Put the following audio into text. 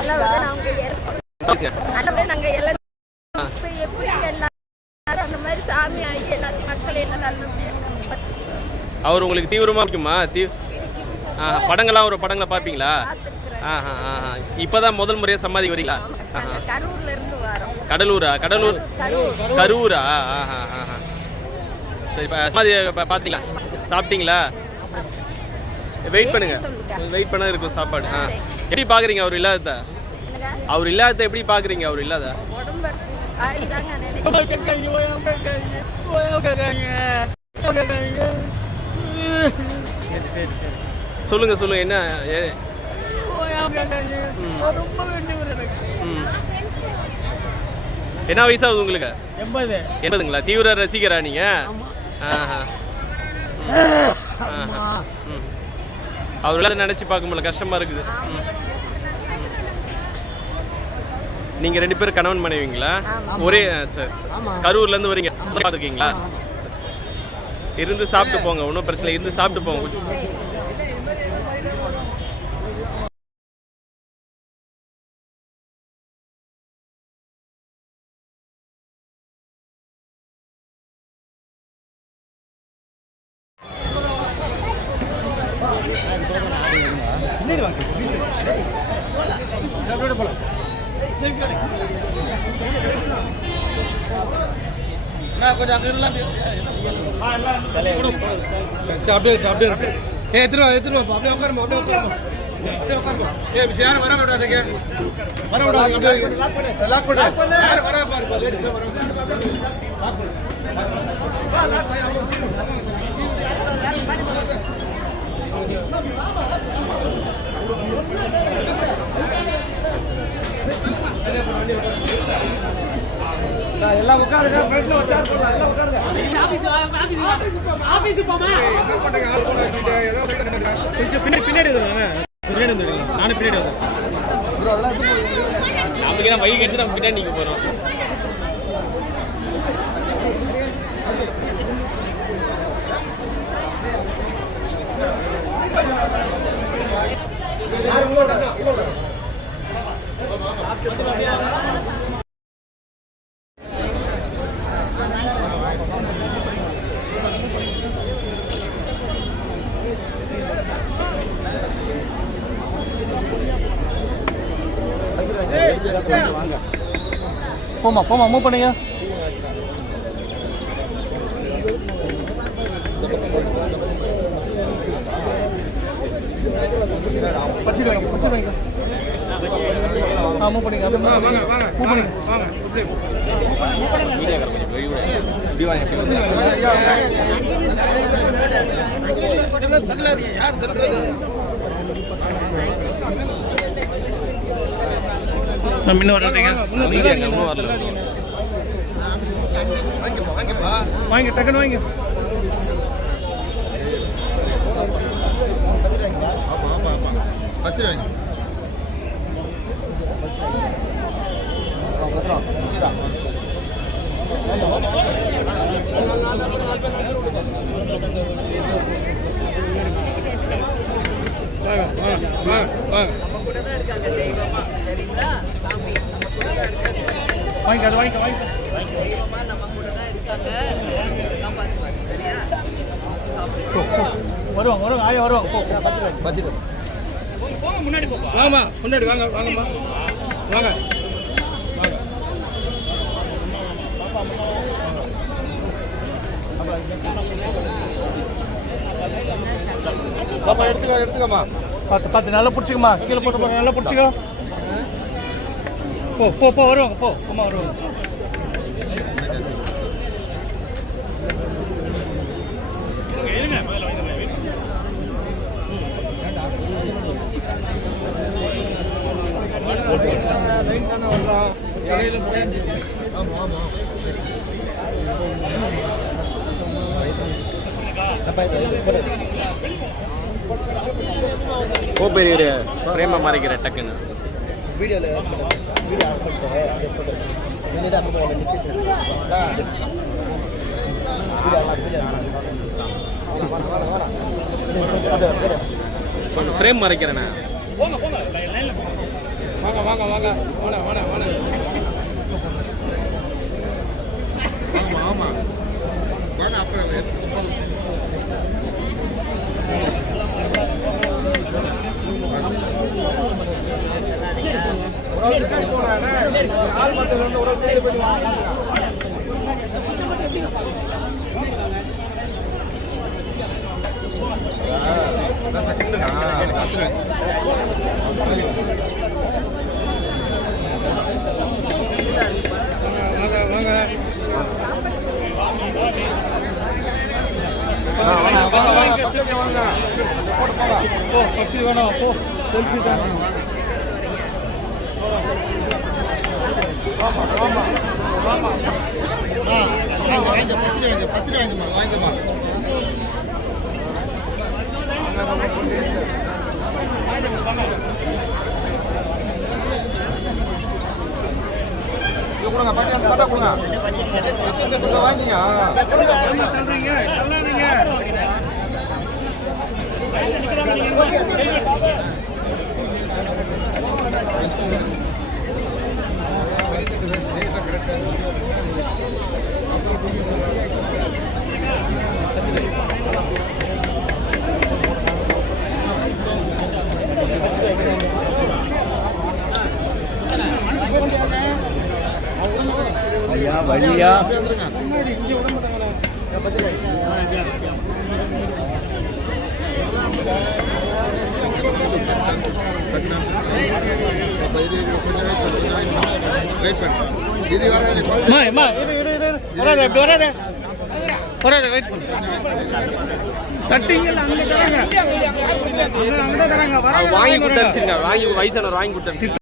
நல்லபடியா எல்லாம் எப்படி எல்லாரும் அந்த மாதிரி சாமி ஆகி மக்கள் எல்லாம் அவர் உங்களுக்கு தீவிரமாக இருக்குமா தீ ஆ படங்கள்லாம் ஒரு படங்களை பார்ப்பீங்களா? இப்பதான் முதல் முறையாக சமாதி வரீங்களா? கடலூரா? கடலூர் கரூரா? சரி இப்போ சமாதி பார்த்தீங்களா சாப்பிட்டீங்களா? வெயிட் பண்ணுங்க. வெயிட் பண்ண இருக்கும் சாப்பாடு. ஆ. எப்படி பார்க்குறீங்க அவர் இல்லாதத? அவர் இல்லாதத எப்படி பார்க்குறீங்க அவர் இல்லாத? சொல்லுங்க சொல்லுங்க என்ன ஏ- ம். என்ன வயசாகுது உங்களுக்கு? எண்பது. எண்பதுங்களா? தீவிர ரசிகரா நீங்க? ஆஹா. ஆஹா. அவர் இல்லாத நினைச்சு பார்க்கும்போது கஷ்டமா இருக்குது. நீங்க ரெண்டு பேரும் கணவன் மனைவிங்களா? ஒரே சார் கரூர்ல இருந்து வரீங்க. பார்த்துருக்கீங்களா இருந்து சாப்பிட்டு போங்க ஒன்றும் பிரச்சனை. இருந்து சாப்பிட்டு போங்க. அப்படியே அப்படியே இருக்கு ஏ எத்தனை எத்தனை அப்படியே உட்காருமா அப்படியே உட்காருமா ஏ யாரும் வர விடாதீங்க வர விடாதீங்க அப்படியே லாக் பண்ணு யாரும் வர பாருப்பா லேடிஸ் வர எல்லாம் உட்காருங்க ஃப்ரெண்ட்ல வச்சா எல்லாம் உட்காருங்க. கொஞ்சம் பின்னாடி பின்னாடி வந்துடுங்க பின்னாடி வந்துடுங்க நானும் பின்னாடி வந்துடுறேன். நமக்கு என்ன வழி கிடைச்சு நம்ம பின்னாடி நிற்க போகிறோம் போமா போமா மூவ் பண்ணுங்க பச்சிடுங்க பச்சிடுங்க ஆ மூவ் பண்ணுங்க வாங்க வாங்க வாங்க மூவ் பண்ணுங்க வாங்க இப்படி வாங்க முன்ன வர்றதுங்க அமைதியாங்க, ஒண்ணும் வரல. வாங்க டக்குன்னு வாங்க வாங்க வாங்க வாங்க வாங்க வாங்கிக்க அது வாங்கிக்க வாங்கிக்க வருவாங்க வருவாங்க ஆயா வருவாங்க போ பட்ஜெட் போங்க முன்னாடி வாங்கம்மா முன்னாடி வாங்க வாங்கம்மா. வாங்க. பாப்பா எடுத்துக்கோ எடுத்துக்கோமா பார்த்து பார்த்து நல்லா பிடிச்சிக்கம்மா. கீழே போட்டு போங்க நல்லா பிடிச்சிக்கோ. போ போ போ வருவாங்க போ. அம்மா வருவாங்க. ஓ கோபேரி பிரேம மறைக்கிற டக்குன்னு. வீடியோவில் வீடியோ ஆஃப் பண்ணிட்டு அப்டேட் பண்ணுறேன் கொஞ்சம் ஃப்ரேம் மறைக்கிறேண்ணே. வாங்க வாங்க. வாங்க வாங்க. வாங்க வாங்க வாங்க. வாங்க வாங்க வாங்க போ செல்ஃபி தான் கொடுங்க பாட்டி அந்த கட்டை கொடுங்க வாங்கிங்க ஐயா வாங்கி கொடுத்தாங்க வாங்கி வயசான வாங்கி கொடுத்தாங்க